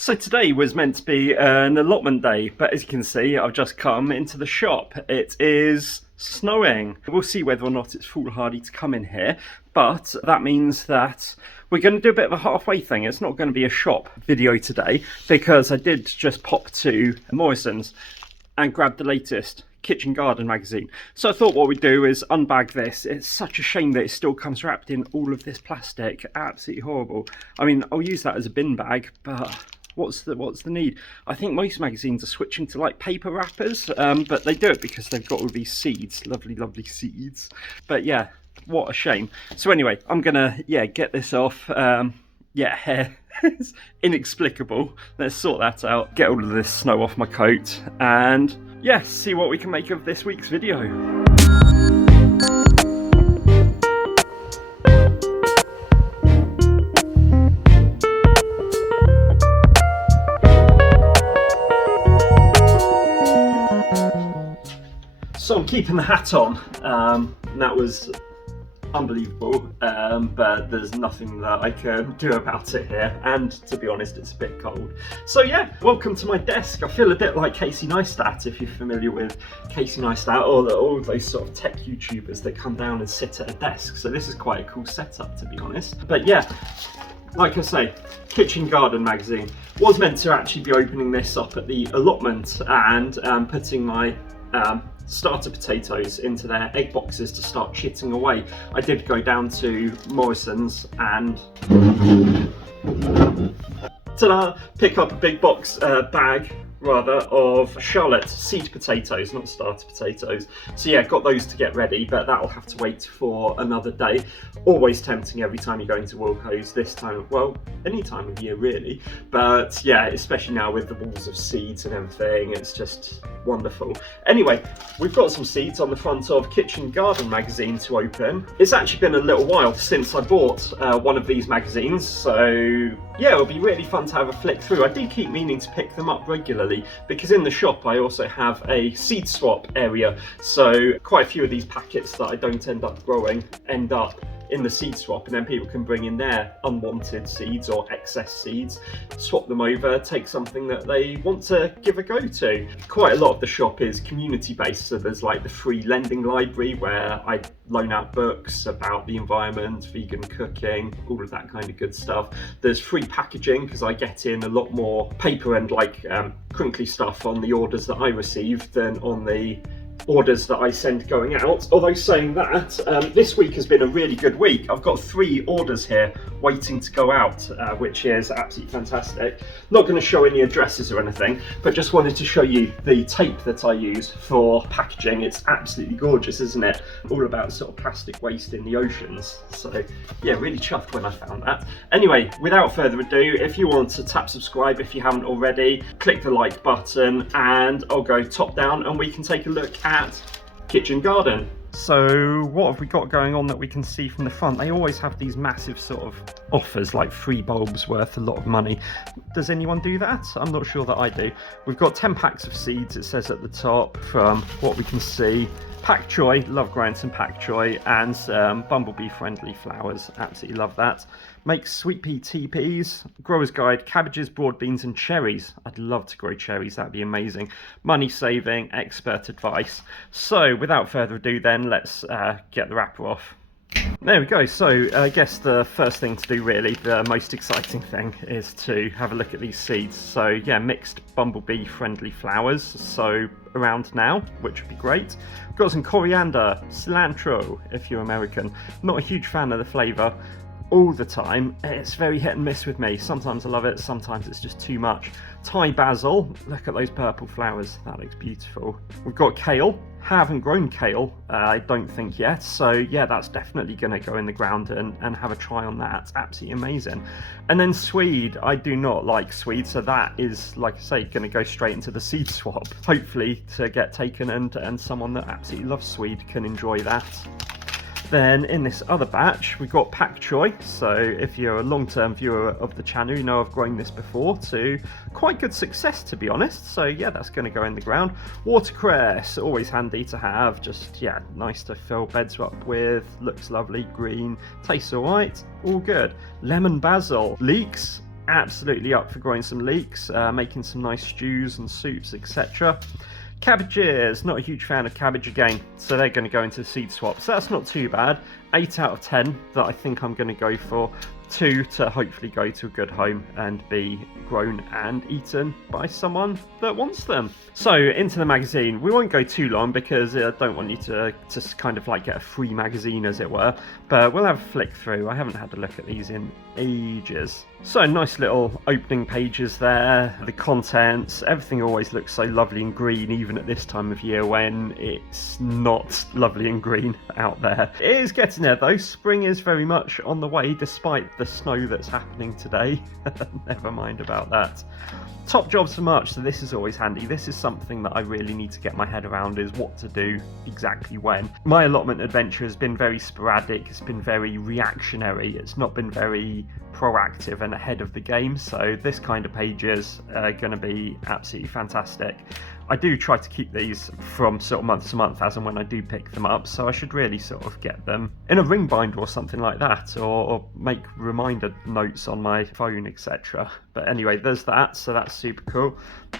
So today was meant to be an allotment day, but as you can see, I've just come into the shop. It is snowing. We'll see whether or not it's foolhardy to come in here, but that means that we're going to do a bit of a halfway thing. It's not going to be a shop video today because I did just pop to Morrison's and grab the latest kitchen garden magazine. So I thought what we'd do is unbag this. It's such a shame that it still comes wrapped in all of this plastic. Absolutely horrible. I mean, I'll use that as a bin bag, but what's the need? I think most magazines are switching to like paper wrappers, but they do it because they've got all these seeds, lovely seeds. But yeah, what a shame. So anyway, I'm gonna get this off. Hair is inexplicable. Let's sort that out, get all of this snow off my coat, and yeah, see what we can make of this week's video. So I'm keeping the hat on. That was unbelievable, but there's nothing that I can do about it here, and to be honest, it's a bit cold. So yeah, welcome to my desk. I feel a bit like Casey Neistat, if you're familiar with Casey Neistat, or all those sort of tech YouTubers that come down and sit at a desk. So this is quite a cool setup, to be honest. But yeah, like I say, kitchen garden magazine. Was meant to actually be opening this up at the allotment and putting my starter potatoes into their egg boxes to start chitting away. I did go down to Morrison's and pick up a big box bag of Charlotte seed potatoes, not starter potatoes. So yeah, got those to get ready, but that'll have to wait for another day. Always tempting every time you go into Wilco's this time, well, any time of year really, but yeah, especially now with the walls of seeds and everything, it's just wonderful. Anyway, we've got some seeds on the front of Kitchen Garden magazine to open. It's actually been a little while since I bought one of these magazines, so yeah, it'll be really fun to have a flick through. I do keep meaning to pick them up regularly because in the shop I also have a seed swap area, so quite a few of these packets that I don't end up growing end up in the seed swap, and then people can bring in their unwanted seeds or excess seeds, swap them over, take something that they want to give a go to. Quite a lot of the shop is community based, so there's like the free lending library where I loan out books about the environment, vegan cooking, all of that kind of good stuff. There's free packaging because I get in a lot more paper and like crinkly stuff on the orders that I receive than on the orders that I send going out. Although saying that, this week has been a really good week. I've got 3 orders here waiting to go out, which is absolutely fantastic. Not going to show any addresses or anything, but just wanted to show you the tape that I use for packaging. It's absolutely gorgeous, isn't it? All about sort of plastic waste in the oceans. So yeah, really chuffed when I found that. Anyway, without further ado, if you want to tap subscribe if you haven't already, click the like button and I'll go top down and we can take a look at Kitchen Garden. So what have we got going on that we can see from the front? They always have these massive sort of offers, like 3 bulbs worth a lot of money. Does anyone do that? I'm not sure that I do. We've got 10 packs of seeds, it says at the top, from what we can see. Pak choy, love growing some pak choy, and some bumblebee friendly flowers, absolutely love that. Makes sweet pea teepees, grower's guide, cabbages, broad beans and cherries. I'd love to grow cherries, that'd be amazing. Money saving, expert advice. So without further ado then, let's get the wrapper off. There we go. So I guess the first thing to do, really, the most exciting thing, is to have a look at these seeds. So yeah, mixed bumblebee friendly flowers, so around now, which would be great. We've got some coriander, cilantro if you're American. Not a huge fan of the flavour all the time. It's very hit and miss with me. Sometimes I love it, sometimes it's just too much. Thai basil, look at those purple flowers, that looks beautiful. We've got kale. Haven't grown kale, I don't think yet, so yeah, that's definitely going to go in the ground and have a try on that. It's absolutely amazing. And then swede, I do not like swede, so that is, like I say, going to go straight into the seed swap, hopefully to get taken, and someone that absolutely loves swede can enjoy that. Then in this other batch, we've got pak choy. So if you're a long-term viewer of the channel, you know I've grown this before to quite good success, to be honest. So yeah, that's going to go in the ground. Watercress, always handy to have. Just, yeah, nice to fill beds up with. Looks lovely, green, tastes all right, all good. Lemon basil, leeks absolutely up for growing some leeks, making some nice stews and soups, etc. Cabbages, not a huge fan of cabbage again, so they're going to go into seed swap. So that's not too bad. 8 out of 10 that I think I'm going to go for. 2 to hopefully go to a good home and be grown and eaten by someone that wants them. So into the magazine. We won't go too long because I don't want you to just kind of like get a free magazine, as it were, but we'll have a flick through. I haven't had a look at these in ages. So nice little opening pages there, the contents, everything always looks so lovely and green even at this time of year when it's not lovely and green out there. It is getting there though. Spring is very much on the way despite the snow that's happening today. Never mind about that. Top jobs for March, so this is always handy. This is something that I really need to get my head around, is what to do exactly when. My allotment adventure has been very sporadic, it's been very reactionary, it's not been very proactive and ahead of the game, so this kind of pages are going to be absolutely fantastic. I do try to keep these from sort of month to month as and when I do pick them up, so I should really sort of get them in a ring binder or something like that, or make reminder notes on my phone, etc. But anyway, there's that, so that's super cool.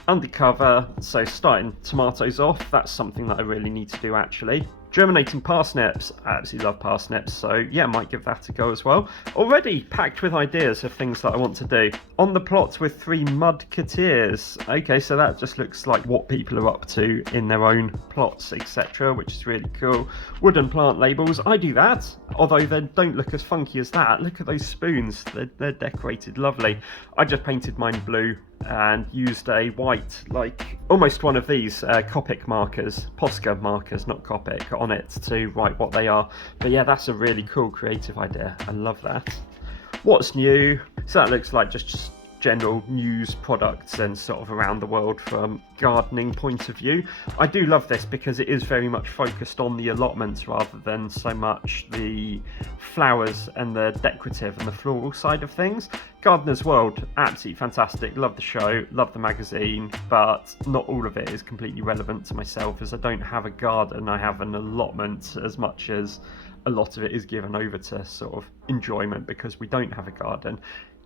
Undercover, so starting tomatoes off, that's something that I really need to do actually. Germinating parsnips, I absolutely love parsnips, so yeah, might give that a go as well. Already packed with ideas of things that I want to do. On the plot with 3 mudketeers. Okay, so that just looks like what people are up to in their own plots, etc., which is really cool. Wooden plant labels, I do that, although they don't look as funky as that. Look at those spoons, they're decorated lovely. I just painted mine blue and used a white, like almost one of these Copic markers, Posca markers, not Copic, on it to write what they are. But yeah, that's a really cool creative idea. I love that. What's new? So that looks like just general news products and sort of around the world from gardening point of view. I do love this because it is very much focused on the allotments rather than so much the flowers and the decorative and the floral side of things. Gardener's World, absolutely fantastic. Love the show, love the magazine, but not all of it is completely relevant to myself as I don't have a garden. I have an allotment as much as a lot of it is given over to sort of enjoyment because we don't have a garden.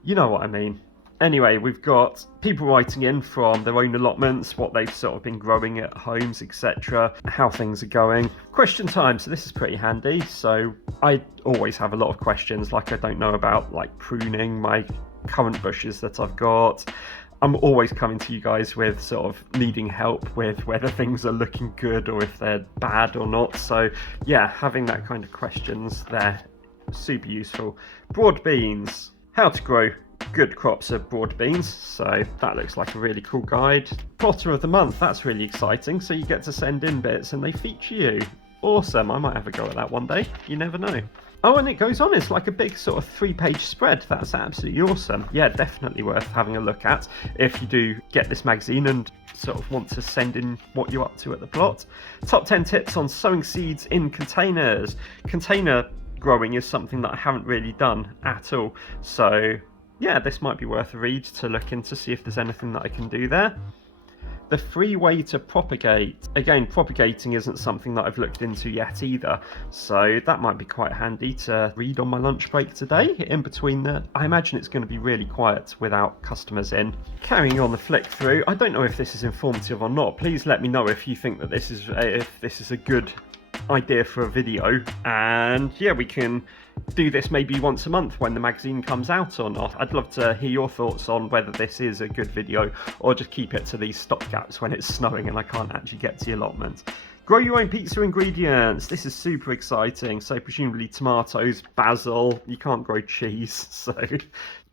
You know what I mean. Anyway, we've got people writing in from their own allotments, what they've sort of been growing at homes, etc., how things are going. Question time, so this is pretty handy. So I always have a lot of questions, like I don't know about like pruning my current bushes that I've got. I'm always coming to you guys with sort of needing help with whether things are looking good or if they're bad or not. So yeah, having that kind of questions there, super useful. Broad beans, how to grow good crops of broad beans, so that looks like a really cool guide. Plotter of the month, that's really exciting, so you get to send in bits and they feature you. Awesome, I might have a go at that one day, you never know. Oh, and it goes on, it's like a big sort of 3-page spread. That's absolutely awesome. Yeah, definitely worth having a look at if you do get this magazine and sort of want to send in what you're up to at the plot. Top 10 tips on sowing seeds in containers. Container growing is something that I haven't really done at all, so yeah, this might be worth a read to look into, see if there's anything that I can do there. The free way to propagate. Again, propagating isn't something that I've looked into yet either, so that might be quite handy to read on my lunch break today. In between I imagine it's going to be really quiet without customers in. Carrying on the flick through, I don't know if this is informative or not. Please let me know if you think that this is a good idea for a video, and yeah, we can do this maybe once a month when the magazine comes out or not. I'd love to hear your thoughts on whether this is a good video or just keep it to these stopgaps when it's snowing and I can't actually get to the allotment. Grow your own pizza ingredients. This is super exciting. So presumably tomatoes, basil, you can't grow cheese, so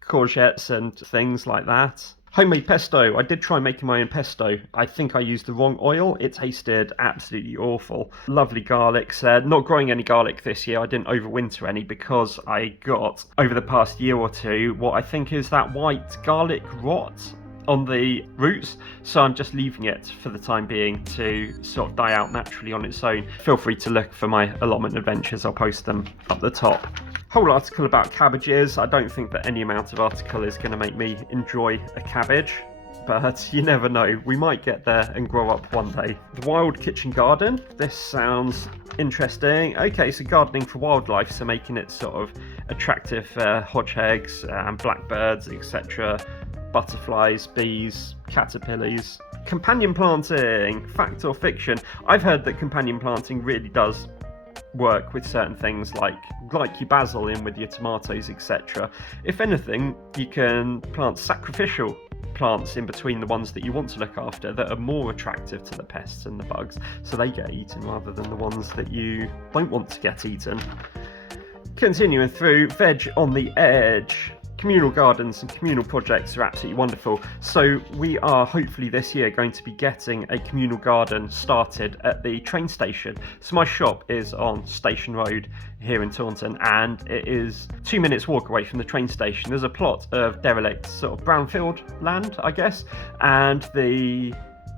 courgettes and things like that. Homemade pesto. I did try making my own pesto. I think I used the wrong oil. It tasted absolutely awful. Lovely garlics. Not growing any garlic this year. I didn't overwinter any because I got, over the past year or two, what I think is that white garlic rot on the roots, so I'm just leaving it for the time being to sort of die out naturally on its own. Feel free to look for my allotment adventures. I'll post them up the top. Whole article about cabbages. I don't think that any amount of article is going to make me enjoy a cabbage. but you never know, we might get there and grow up one day. The wild kitchen garden, this sounds interesting. Okay, so gardening for wildlife, so making it sort of attractive for hodgeheads and blackbirds, etc., butterflies, bees, caterpillars. Companion planting, fact or fiction? I've heard that companion planting really does work with certain things like your basil in with your tomatoes, etc. If anything, you can plant sacrificial plants in between the ones that you want to look after that are more attractive to the pests and the bugs, so they get eaten rather than the ones that you don't want to get eaten. Continuing through, veg on the edge. Communal gardens and communal projects are absolutely wonderful. So we are hopefully this year going to be getting a communal garden started at the train station. So my shop is on Station Road here in Taunton, and it is 2 minutes walk away from the train station. There's a plot of derelict sort of brownfield land, I guess, and the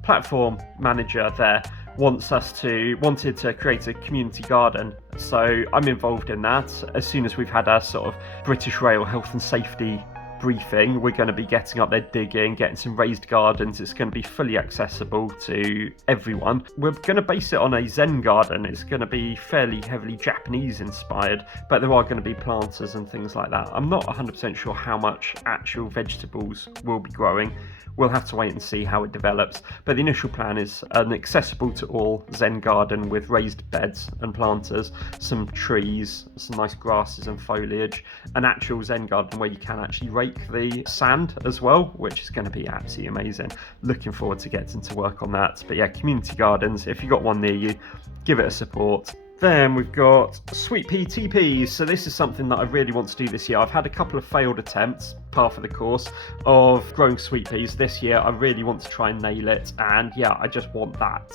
platform manager there wanted to create a community garden, so I'm involved in that. As soon as we've had our sort of British Rail health and safety briefing, we're going to be getting up there, digging, getting some raised gardens. It's going to be fully accessible to everyone. We're going to base it on a Zen garden. It's going to be fairly heavily Japanese inspired, but there are going to be planters and things like that. I'm not 100% sure how much actual vegetables will be growing. We'll have to wait and see how it develops, but the initial plan is an accessible to all Zen garden with raised beds and planters, some trees, some nice grasses and foliage, an actual Zen garden where you can actually rake the sand as well, which is going to be absolutely amazing. Looking forward to getting to work on that. But yeah, community gardens, if you've got one near you, give it a support. Then we've got sweet pea teepees. So this is something that I really want to do this year. I've had a couple of failed attempts, par for the course, of growing sweet peas. This year I really want to try and nail it, and yeah, I just want that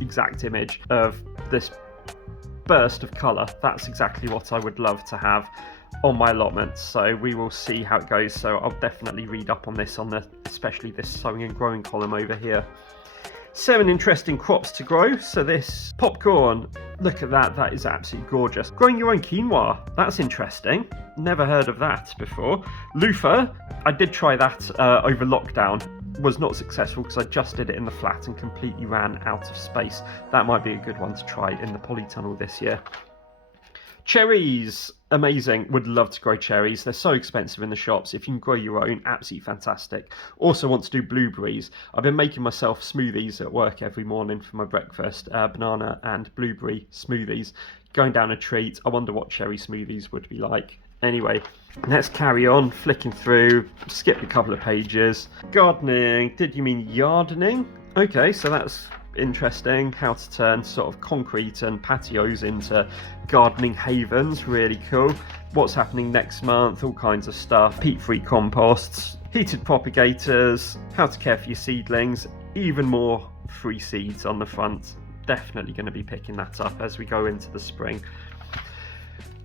exact image of this burst of colour. That's exactly what I would love to have on my allotment, so we will see how it goes. So I'll definitely read up on this, especially this sowing and growing column over here. 7 interesting crops to grow. So this popcorn, look at that, that is absolutely gorgeous. Growing your own quinoa, that's interesting. Never heard of that before. Loofah, I did try that over lockdown. Was not successful because I just did it in the flat and completely ran out of space. That might be a good one to try in the polytunnel this year. Cherries, amazing. Would love to grow cherries. They're so expensive in the shops. If you can grow your own, absolutely fantastic. Also want to do blueberries. I've been making myself smoothies at work every morning for my breakfast. Banana and blueberry smoothies. Going down a treat. I wonder what cherry smoothies would be like. Anyway, let's carry on, flicking through, skip a couple of pages. Gardening, did you mean yardening? Okay, so that's interesting. How to turn sort of concrete and patios into gardening havens, really cool. What's happening next month, all kinds of stuff. Peat-free composts, heated propagators, how to care for your seedlings, even more free seeds on the front. Definitely going to be picking that up as we go into the spring.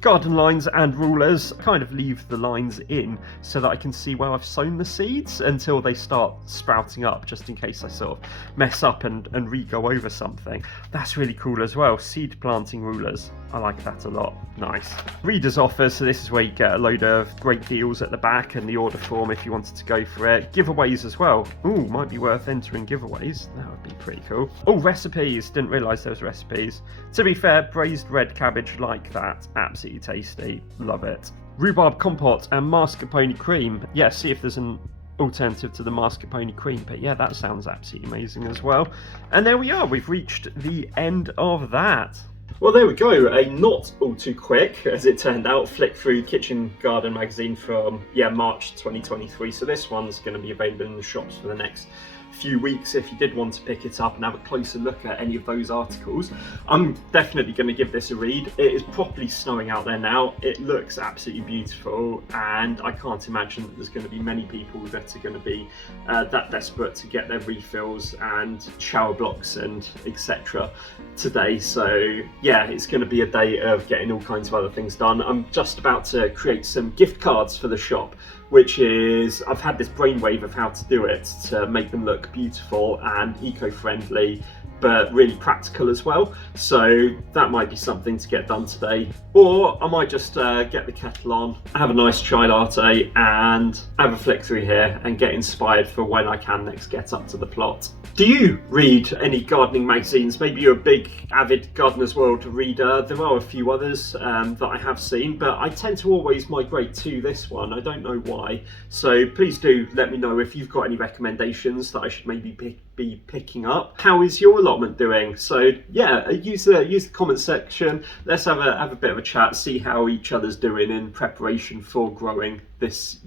Garden lines and rulers, kind of leave the lines in so that I can see where I've sown the seeds until they start sprouting up, just in case I sort of mess up and re-go over something. That's really cool as well. Seed planting rulers, I like that a lot. Nice. Reader's offers, so this is where you get a load of great deals at the back and the order form if you wanted to go for it. Giveaways as well. Ooh, might be worth entering giveaways. That would be pretty cool. Oh, recipes. Didn't realise there was recipes. To be fair, braised red cabbage like that. Absolutely tasty. Love it. Rhubarb compote and mascarpone cream. Yeah, see if there's an alternative to the mascarpone cream, but yeah, that sounds absolutely amazing as well. And there we are. We've reached the end of that. Well, there we go. A not all too quick, as it turned out, flick through Kitchen Garden magazine from March 2023. So this one's going to be available in the shops for the next few weeks if you did want to pick it up and have a closer look at any of those articles. I'm definitely going to give this a read. It is properly snowing out there now. It looks absolutely beautiful, and I can't imagine that there's going to be many people that are going to be that desperate to get their refills and shower blocks and etc. today. So yeah, it's going to be a day of getting all kinds of other things done. I'm just about to create some gift cards for the shop, which is, I've had this brainwave of how to do it to make them look beautiful and eco-friendly, but really practical as well. So that might be something to get done today. Or I might just get the kettle on, have a nice chai latte and have a flick through here and get inspired for when I can next get up to the plot. Do you read any gardening magazines? Maybe you're a big avid Gardener's World reader. There are a few others that I have seen, but I tend to always migrate to this one. I don't know why. So please do let me know if you've got any recommendations that I should maybe be picking up. How is your allotment doing? So yeah, use the comment section. Let's have a bit of a chat, see how each other's doing in preparation for growing this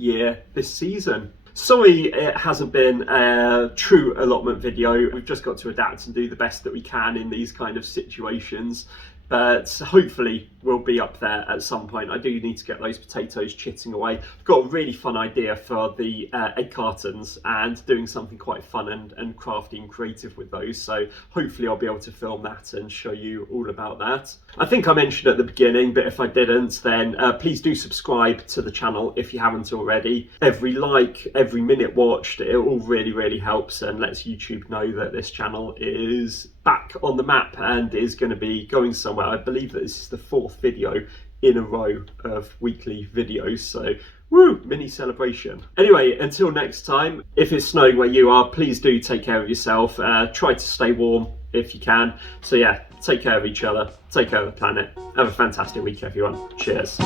season. Sorry it hasn't been a true allotment video. We've just got to adapt and do the best that we can in these kind of situations. But hopefully we'll be up there at some point. I do need to get those potatoes chitting away. I've got a really fun idea for the egg cartons and doing something quite fun and crafty and creative with those. So hopefully I'll be able to film that and show you all about that. I think I mentioned at the beginning, but if I didn't, then please do subscribe to the channel if you haven't already. Every like, every minute watched, it all really helps and lets YouTube know that this channel is back on the map and is going to be going somewhere. I believe that this is the 4th video in a row of weekly videos, so woo, mini celebration. Anyway, until next time, if it's snowing where you are, please do take care of yourself. Try to stay warm if you can. So yeah, take care of each other, take care of the planet. Have a fantastic week, everyone. Cheers.